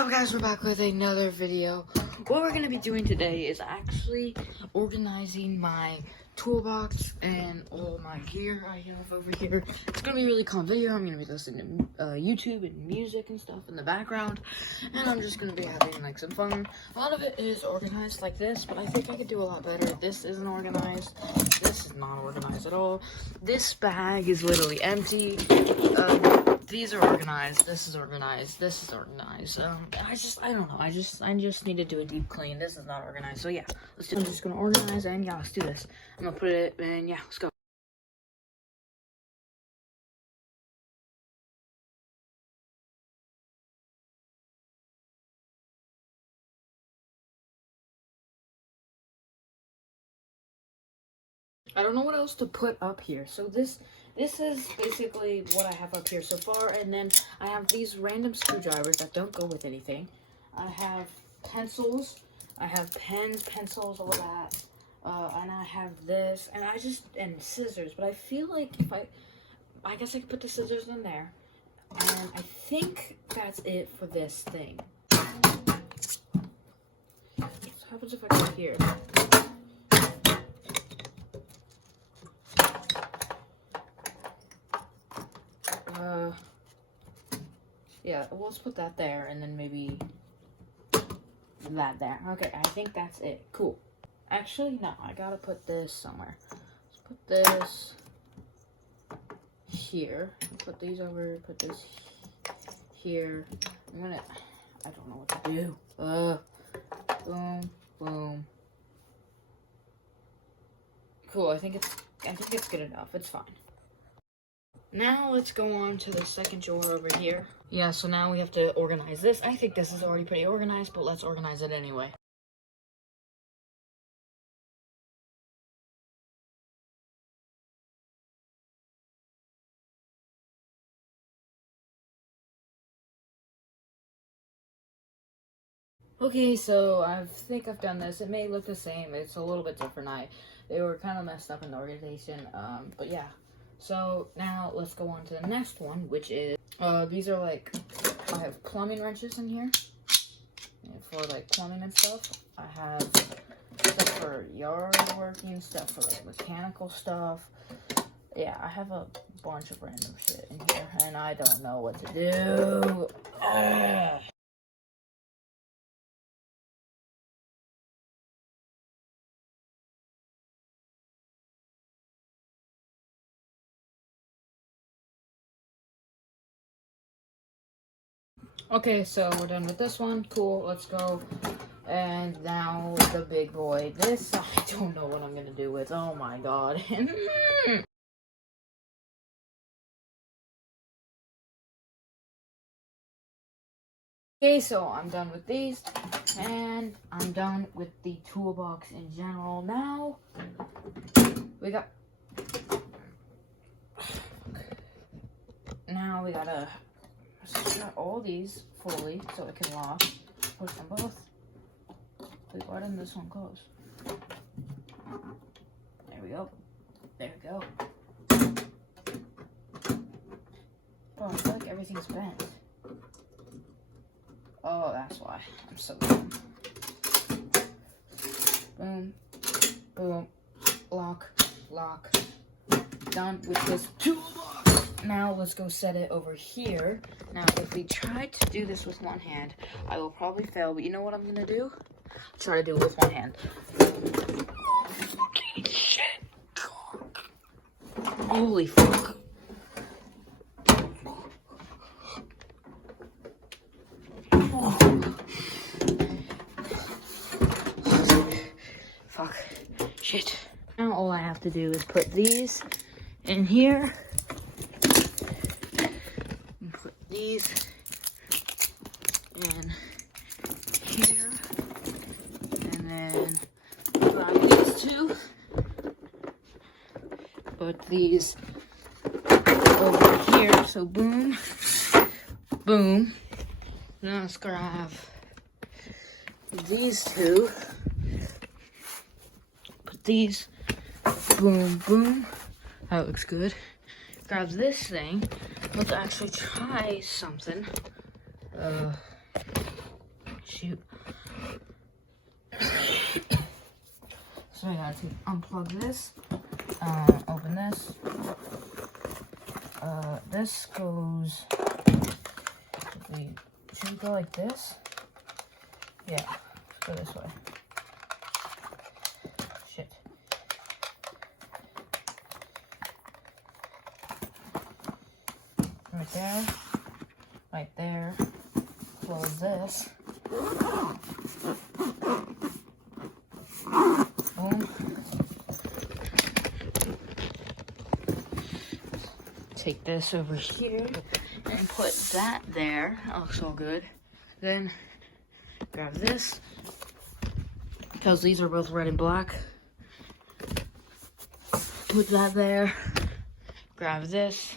up, guys? We're back with another video. What we're gonna be doing today is actually organizing my toolbox and all my gear I have over here. It's gonna be a really calm video. I'm gonna be listening to YouTube and music and stuff in the background, and I'm just gonna be having like some fun. A lot of it is organized like this, but I think I could do a lot better. This isn't organized. This is not organized at all. This bag is literally empty. These are organized. This is organized. This is organized. I don't know. I just need to do a deep clean. This is not organized. So yeah, let's do it. I'm just gonna organize and yeah, let's do this. I'm gonna put it in. Yeah, let's go. I don't know what else to put up here. So this is basically what I have up here so far, and then I have these random screwdrivers that don't go with anything. I have pencils, I have pens, pencils, all that, and I have this, and scissors. But I feel like if I guess I could put the scissors in there, and I think that's it for this thing. What happens if I go here? Yeah, well, let's put that there, and then maybe that there. Okay, I think that's it. Cool. Actually, no, I gotta put this somewhere. Let's put this here. Put these over, put this here. I don't know what to do. Boom, boom. Cool, I think it's good enough. It's fine. Now let's go on to the second drawer over here. Yeah, so now we have to organize this. I think this is already pretty organized, but let's organize it anyway. Okay, so I think I've done this. It may look the same. It's a little bit different. They were kind of messed up in the organization, but yeah. So now let's go on to the next one, which is, these are like, I have plumbing wrenches in here for like plumbing and stuff. I have stuff for yard working, stuff for like mechanical stuff. Yeah, I have a bunch of random shit in here, and I don't know what to do. Ugh. Okay, so we're done with this one. Cool, let's go. And now the big boy. This, I don't know what I'm gonna do with. Oh my god. Okay, so I'm done with these. And I'm done with the toolbox in general. Now, we gotta shut all these fully so it can lock. Push them both. Wait, why didn't this one close? There we go. There we go. Oh, I feel like everything's bent. Oh, that's why. I'm so dumb. Boom. Boom. Lock. Lock. Done with this toolbox. Now let's go set it over here. Now if we try to do this with one hand, I will probably fail, but you know what I'm gonna do? Try to do it with one hand. Oh, fucking shit. Holy fuck. Oh. Fuck. Shit. Now all I have to do is put these in here. And put these in here. And then grab these two. Put these over here. So boom. Boom. Now let's grab these two. Put these. Boom, boom. That looks good. Grab this thing. Let's actually try something. shoot. So I gotta unplug this, open this. This goes, should we go like this? Yeah, let's go this way. Shit. Right there, right there. Close this. Boom. Take this over here and put that there. That looks all good. Then grab this, because these are both red and black. Put that there. Grab this.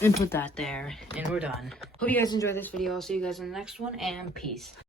And put that there. And we're done. Hope you guys enjoyed this video. I'll see you guys in the next one, and peace.